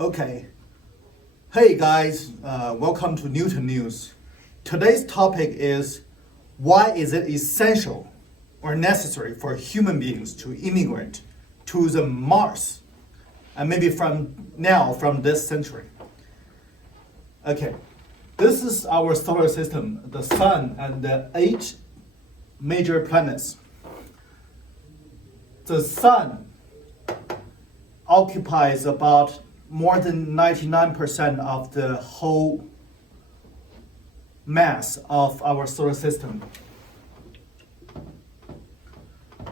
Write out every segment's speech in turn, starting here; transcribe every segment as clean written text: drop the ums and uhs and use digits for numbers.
Okay. Hey guys, welcome to Newton News. Today's topic is why is it essential or necessary for human beings to immigrate to the Mars? And maybe from this century. Okay, this is our solar system, the sun and the 8 major planets. The sun occupies about more than 99% of the whole mass of our solar system.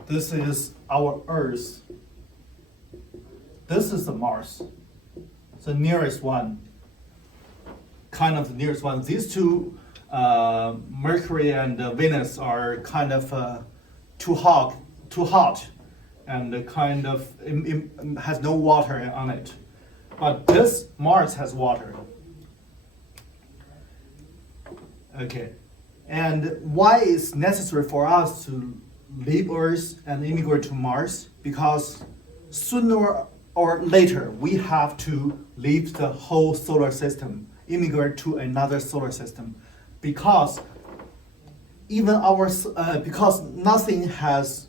This is our Earth. This is the Mars, the nearest one, kind of the nearest one. These two, Mercury and Venus, are kind of too hot, and kind of has no water on it. But this Mars has water. Okay, and why is necessary for us to leave Earth and immigrate to Mars? Because sooner or later we have to leave the whole solar system, immigrate to another solar system, because because nothing has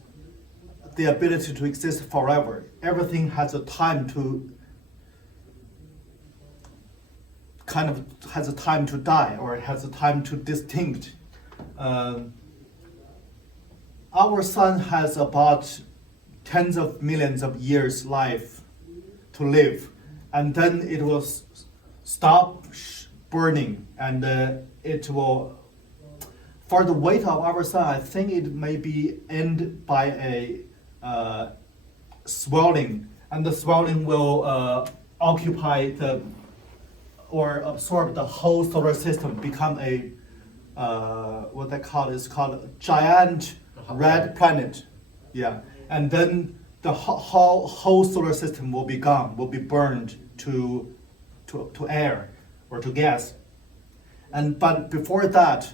the ability to exist forever. Everything has a time to die, or it has a time to distinct. Our sun has about tens of millions of years life to live, and then it will stop burning, and it will, for the weight of our sun, I think it may be end by a swelling, and the swelling will occupy or absorb the whole solar system, become a what they call is called a giant red planet. Yeah, and then the whole solar system will be gone, will be burned to air or to gas. But before that,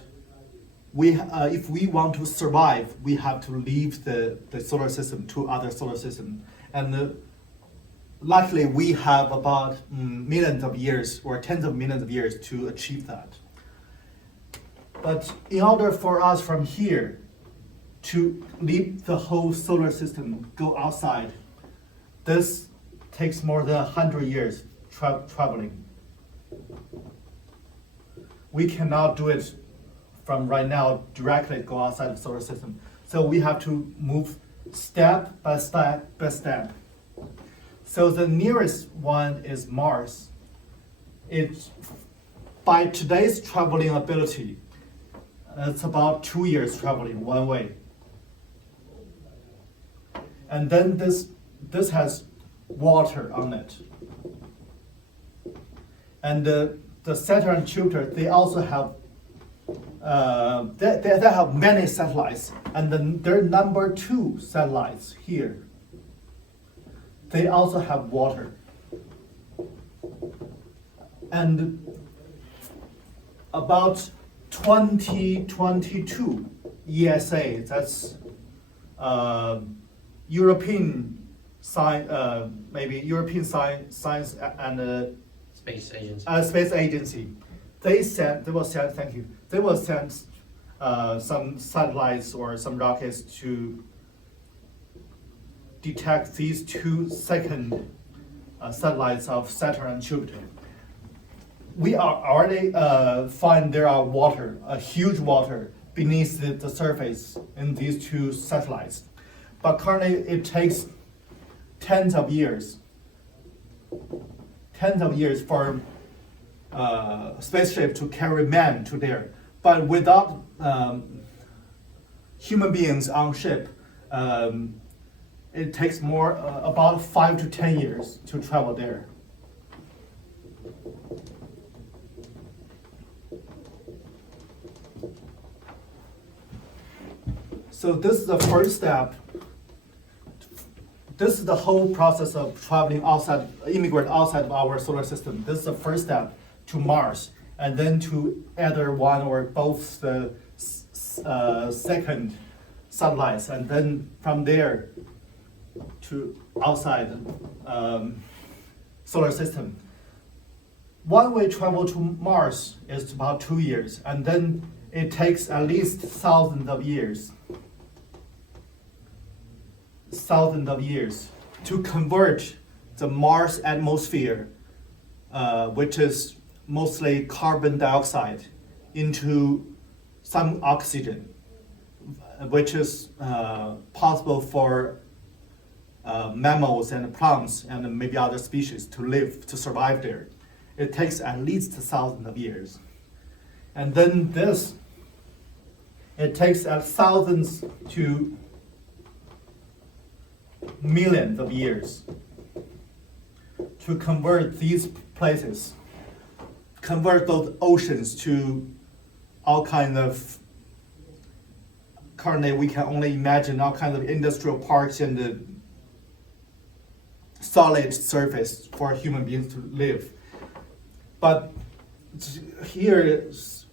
if we want to survive, we have to leave the solar system to other solar system. And luckily, we have about millions of years or tens of millions of years to achieve that. But in order for us from here to leave the whole solar system, go outside, this takes more than 100 years traveling. We cannot do it from right now directly go outside the solar system. So we have to move step by step. So the nearest one is Mars. It's, by today's traveling ability, it's about 2 years traveling one way. And then this has water on it. And the Saturn and Jupiter, they also have they have many satellites, and then their number 2 satellites here, they also have water. And about 2022 ESA, that's European Science and Space Agency. They will send some satellites or some rockets to detect these 2 second satellites of Saturn and Jupiter. We are already find there are water, a huge water beneath the surface in these 2 satellites. But currently it takes tens of years for spaceship to carry man to there. But without human beings on ship, it takes more about 5 to 10 years to travel there. So this is the first step. This is the whole process of traveling outside, immigrate outside of our solar system. This is the first step to Mars, and then to either one or both the second satellites, and then from there to outside solar system. one way travel to Mars is about 2 years, and then it takes at least thousands of years to convert the Mars atmosphere, which is mostly carbon dioxide, into some oxygen, which is possible for mammals and plants and maybe other species to live, to survive there. It takes at least thousands of years. And then it takes thousands to millions of years to convert these places, convert those oceans to all kinds of, currently we can only imagine all kinds of industrial parks and the solid surface for human beings to live. But here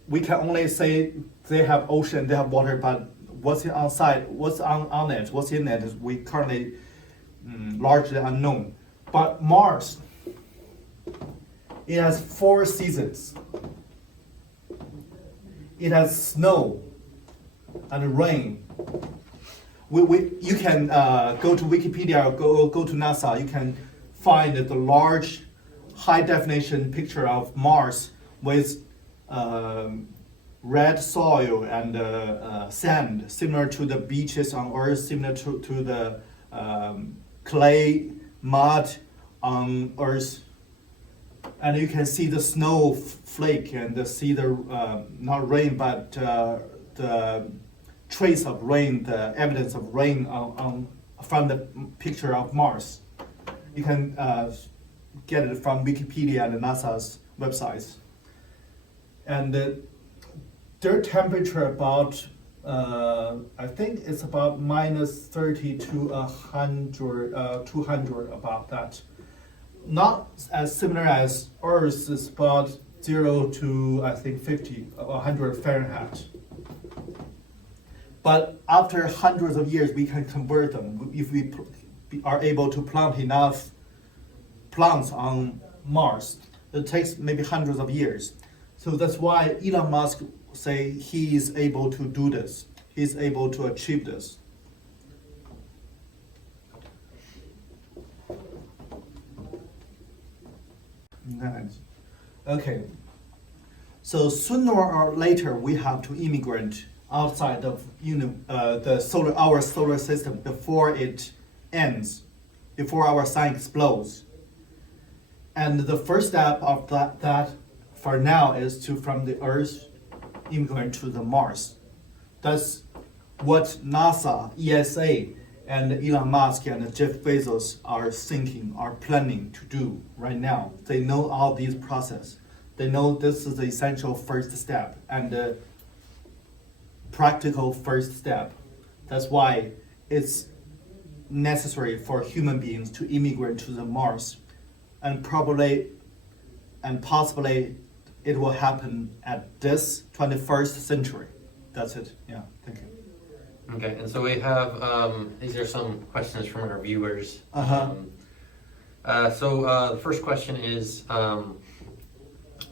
we can only say they have ocean, they have water, but what's outside, what's on it, what's in it, is we currently largely unknown. But Mars, it has 4 seasons. It has snow and rain. You can go to Wikipedia or go to NASA. You can find the large, high-definition picture of Mars with red soil and sand, similar to the beaches on Earth, similar to the clay, mud on Earth. And you can see the snow flake and see the, not rain, but the trace of rain, the evidence of rain from the picture of Mars. You can get it from Wikipedia and NASA's websites. And their temperature about, I think it's about minus 30 to 100, 200, about that. Not as similar as Earth, is about 0 to, I think, 50, 100 Fahrenheit. But after hundreds of years, we can convert them if we are able to plant enough plants on Mars. It takes maybe hundreds of years. So that's why Elon Musk say he is able to do this. He's able to achieve this. Nice. Okay. So sooner or later, we have to immigrate outside of our solar system before it ends, before our sun explodes. And the first step of that for now is to, from the Earth, immigrate to the Mars. That's what NASA, ESA, and Elon Musk and Jeff Bezos are thinking, are planning to do right now. They know all these process. They know this is the essential first step and the practical first step. That's why it's necessary for human beings to immigrate to the Mars. And probably and possibly it will happen at this 21st century. That's it. Yeah, thank you. Okay, and so we have, these are some questions from our viewers. So the first question is,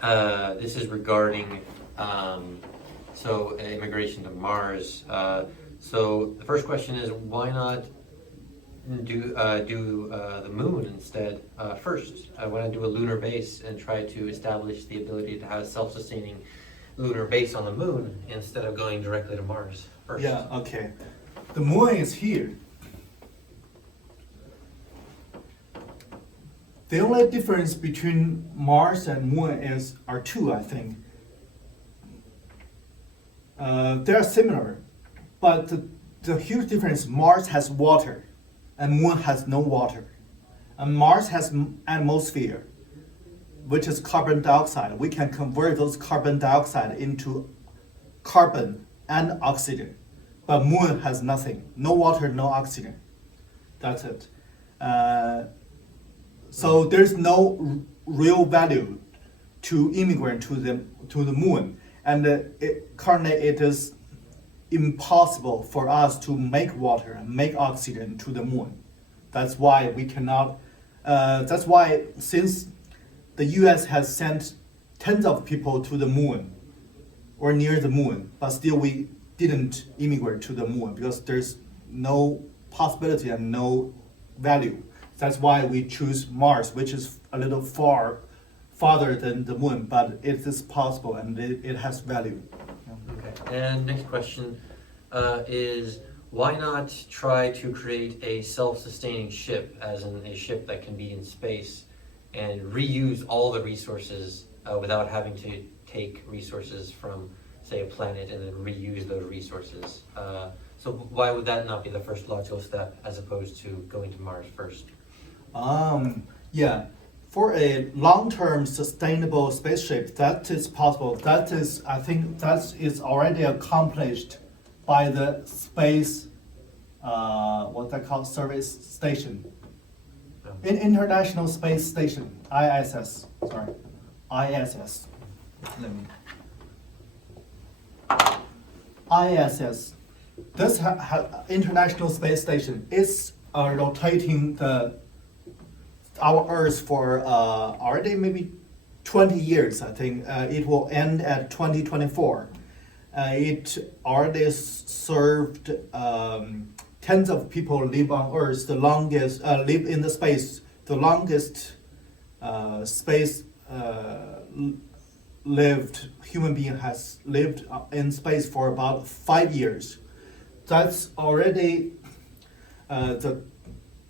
this is regarding immigration to Mars. So the first question is, why not do the moon instead first? Why not do a lunar base and try to establish the ability to have a self-sustaining lunar base on the moon instead of going directly to Mars first? Yeah, okay. The moon is here. The only difference between Mars and moon are two, I think. They are similar, but the huge difference, Mars has water and moon has no water. And Mars has atmosphere, which is carbon dioxide. We can convert those carbon dioxide into carbon and oxygen. But moon has nothing, no water, no oxygen. That's it. So there's no real value to immigrate to the moon. And currently it is impossible for us to make water and make oxygen to the moon. That's why we cannot, that's why since the U.S. has sent tens of people to the moon or near the moon, but still we didn't immigrate to the moon because there's no possibility and no value. That's why we choose Mars, which is a little farther than the moon, but it is possible and it has value. Okay. And next question is, why not try to create a self-sustaining ship, as in a ship that can be in space and reuse all the resources without having to take resources from, say, a planet and then reuse those resources? So why would that not be the first logical step as opposed to going to Mars first? Yeah, for a long-term sustainable spaceship, that is possible. That is, I think, that is already accomplished by the space, what they call service station, International Space Station, ISS. Sorry, ISS. Let me. ISS. This International Space Station is rotating our Earth for already maybe 20 years. I think it will end at 2024. It already served tens of people live on Earth. The longest live in the space. The longest space lived human being has lived in space for about 5 years. That's already the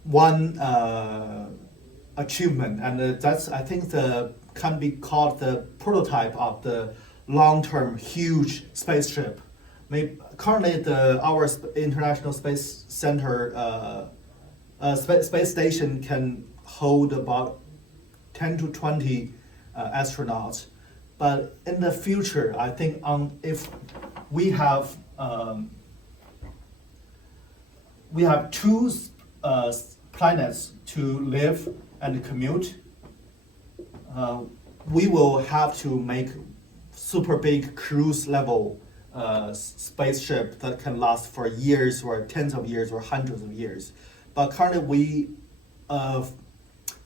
one achievement, and that's, I think, can be called the prototype of the long-term huge spaceship. Currently, our International Space Center space station can hold about 10 to 20 astronauts, but in the future, I think if we have two planets to live and commute, we will have to make super big cruise level spaceship that can last for years or tens of years or hundreds of years. But currently we,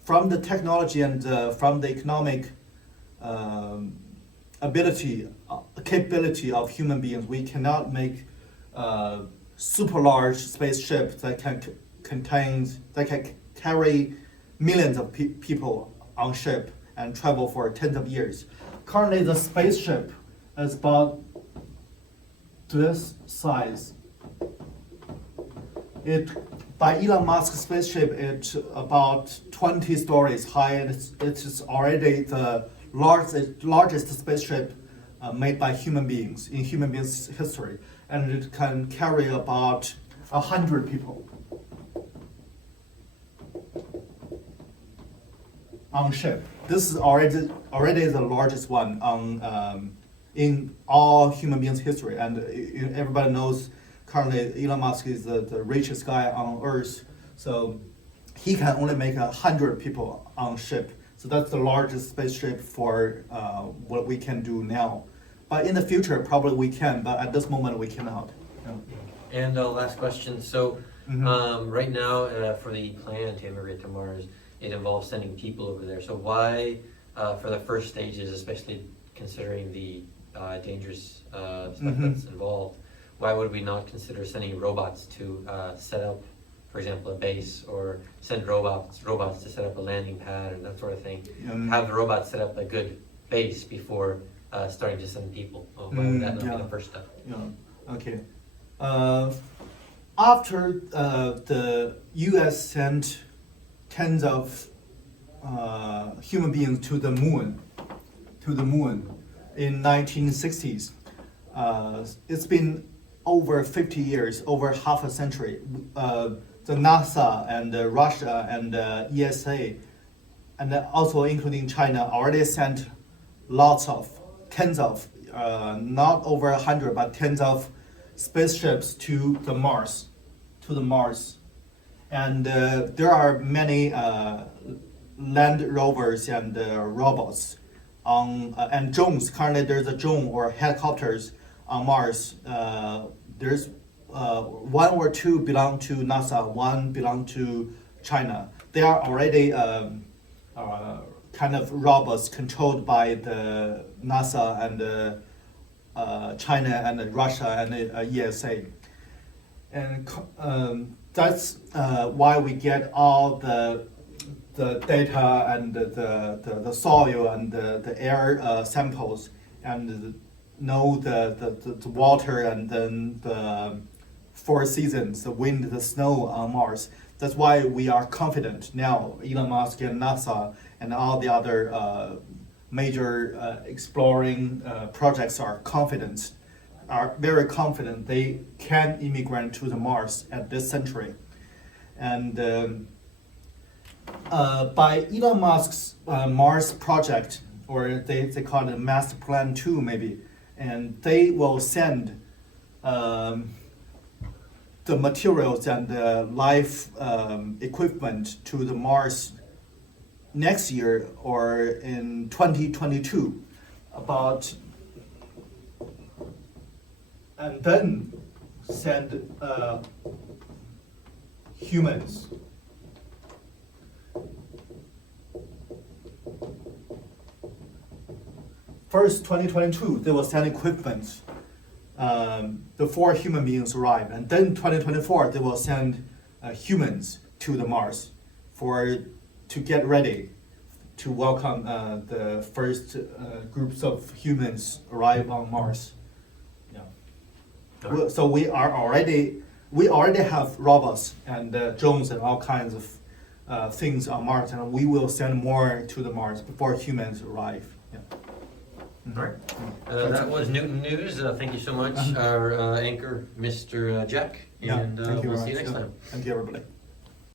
from the technology and from the economic capability of human beings, we cannot make super large spaceship that can carry millions of people on ship and travel for tens of years. Currently, the spaceship is about this size. By Elon Musk's spaceship, it's about 20 stories high, and it is already the largest spaceship made by human beings in human beings' history, and it can carry about 100 people on ship. This is already the largest one in all human beings' history, and everybody knows currently Elon Musk is the richest guy on Earth, so he can only make 100 people on ship. So that's the largest spaceship for what we can do now. But in the future, probably we can, but at this moment we cannot. Yeah. And last question. So right now, for the plan to immigrate to Mars, it involves sending people over there. So why, for the first stages, especially considering the dangerous stuff that's involved, why would we not consider sending robots to set up, for example, a base, or send robots to set up a landing pad and that sort of thing? Have the robots set up a good base before starting to send people. Why would that not be the first step? Yeah. Okay. After the U.S. sent tens of human beings to the moon in 1960s, it's been over 50 years, over half a century. The NASA and Russia and ESA, and also including China, already sent tens of, not over 100, but tens of spaceships to the Mars. And there are many land rovers and robots and drones. Currently, there's a drone or helicopters on Mars. There's one or two belong to NASA, one belong to China. They are already kind of robots controlled by the NASA and China and Russia and ESA. And that's why we get all the data and the soil and the air samples and know the water and then the 4 seasons, the wind, the snow on Mars. That's why we are confident now. Elon Musk and NASA and all the other major exploring projects are very confident they can immigrate to the Mars at this century. And by Elon Musk's Mars project, or they call it Master Plan 2 maybe, and they will send the materials and the life equipment to the Mars next year or in 2022, and then send humans. First, 2022, they will send equipment. The 4 human beings arrive, and then 2024, they will send humans to the Mars to get ready to welcome the first groups of humans arrive on Mars. Yeah. So we already have robots and drones and all kinds of things on Mars, and we will send more to the Mars before humans arrive. Yeah. All right. That was Newton News. Thank you so much, our anchor, Mr. Jack. And Thank you we'll very see you much. next time. Thank you, everybody.